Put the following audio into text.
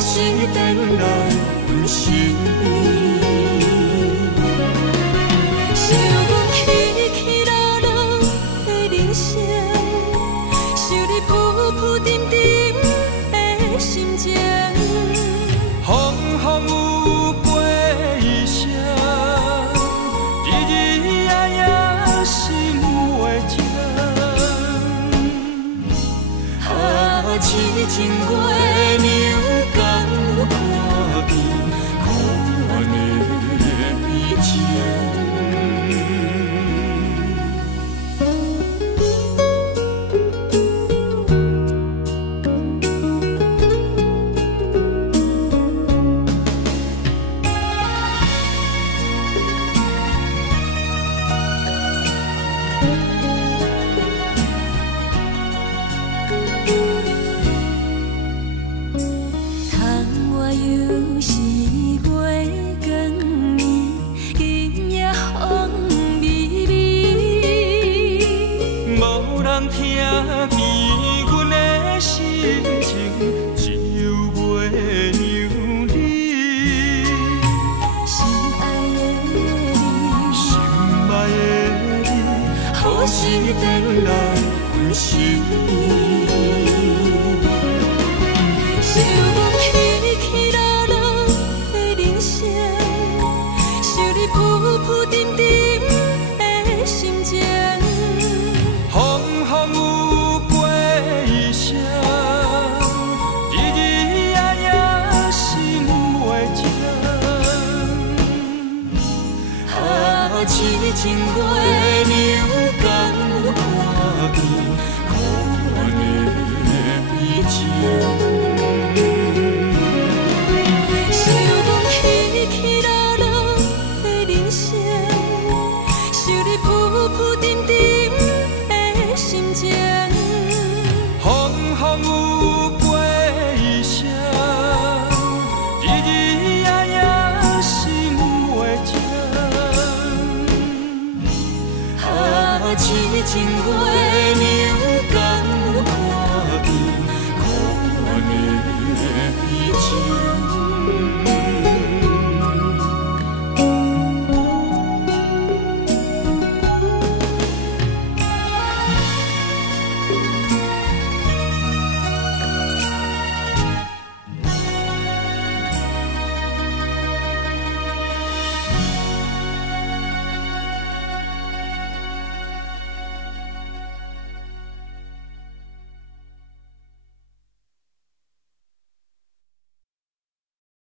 是等来阮心意。想阮起起落落的人生，想你浮浮沉沉的心情。风风有过一生，日日夜夜心为情。痴情月娘敢有看见苦怨的悲情？是等来阮心意，想阮起起落落的人生，想你浮浮沉沉的心情。风风有过一生，日日夜夜心为情。痴情月。